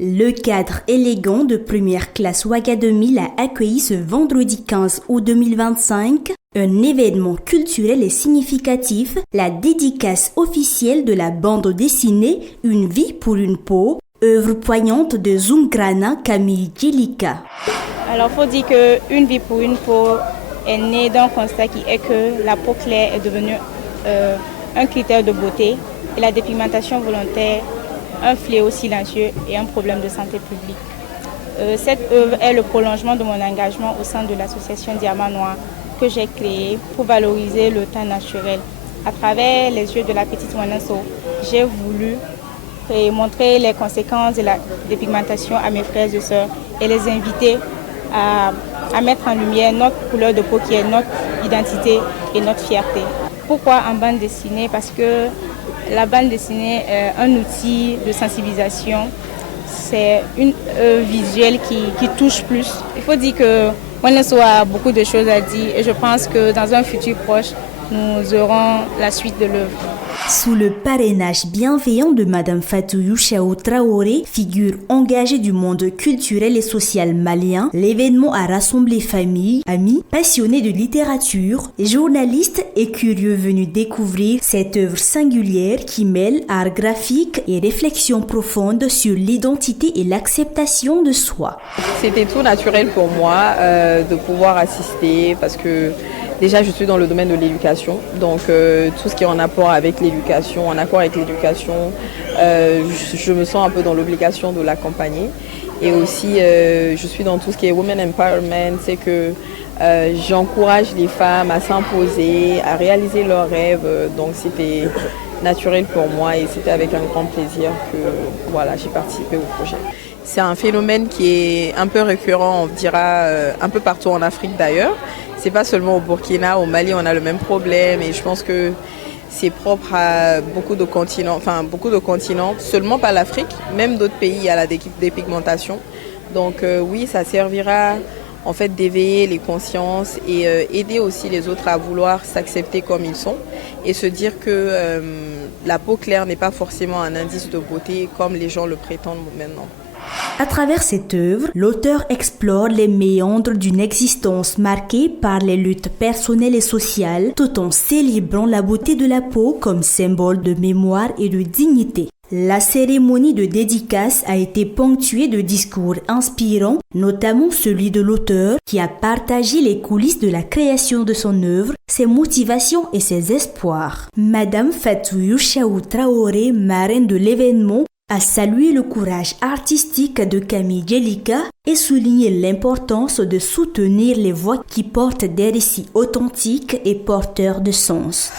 Le cadre élégant de première classe Ouagadougou a accueilli ce vendredi 15 août 2025 un événement culturel et significatif, la dédicace officielle de la bande dessinée Une vie pour une peau, œuvre poignante de Zungrana Camille Djelika. Alors, il faut dire qu'Une vie pour une peau est née d'un constat qui est que la peau claire est devenue un critère de beauté et la dépigmentation volontaire un fléau silencieux et un problème de santé publique. Cette œuvre est le prolongement de mon engagement au sein de l'association Diamant Noir que j'ai créée pour valoriser le teint naturel. À travers les yeux de la petite Wanasso, j'ai voulu montrer les conséquences de la dépigmentation à mes frères et sœurs et les inviter à mettre en lumière notre couleur de peau qui est notre identité et notre fierté. Pourquoi en bande dessinée? Parce que la bande dessinée est un outil de sensibilisation. C'est une visuelle qui touche plus. Il faut dire que Wanasso a beaucoup de choses à dire et je pense que dans un futur proche, nous aurons la suite de l'œuvre. Sous le parrainage bienveillant de Madame Fatou Youchaou Traoré, figure engagée du monde culturel et social malien, l'événement a rassemblé familles, amis, passionnés de littérature, journalistes et curieux venus découvrir cette œuvre singulière qui mêle art graphique et réflexion profonde sur l'identité et l'acceptation de soi. C'était tout naturel pour moi de pouvoir assister parce que déjà, je suis dans le domaine de l'éducation, donc tout ce qui est en accord avec l'éducation, je me sens un peu dans l'obligation de l'accompagner. Et aussi, je suis dans tout ce qui est Women Empowerment, c'est que j'encourage les femmes à s'imposer, à réaliser leurs rêves. Donc c'était naturel pour moi et c'était avec un grand plaisir que voilà, j'ai participé au projet. C'est un phénomène qui est un peu récurrent, on dira un peu partout en Afrique d'ailleurs. C'est pas seulement au Burkina, au Mali, on a le même problème et je pense que c'est propre à beaucoup de continents, seulement pas l'Afrique, même d'autres pays, il y a la dépigmentation. Donc oui, ça servira en fait d'éveiller les consciences et aider aussi les autres à vouloir s'accepter comme ils sont et se dire que la peau claire n'est pas forcément un indice de beauté comme les gens le prétendent maintenant. À travers cette œuvre, l'auteur explore les méandres d'une existence marquée par les luttes personnelles et sociales, tout en célébrant la beauté de la peau comme symbole de mémoire et de dignité. La cérémonie de dédicace a été ponctuée de discours inspirants, notamment celui de l'auteur qui a partagé les coulisses de la création de son œuvre, ses motivations et ses espoirs. Madame Fatou Youchaou Traoré, marraine de l'événement, a salué le courage artistique de Camille Djelika et souligné l'importance de soutenir les voix qui portent des récits authentiques et porteurs de sens.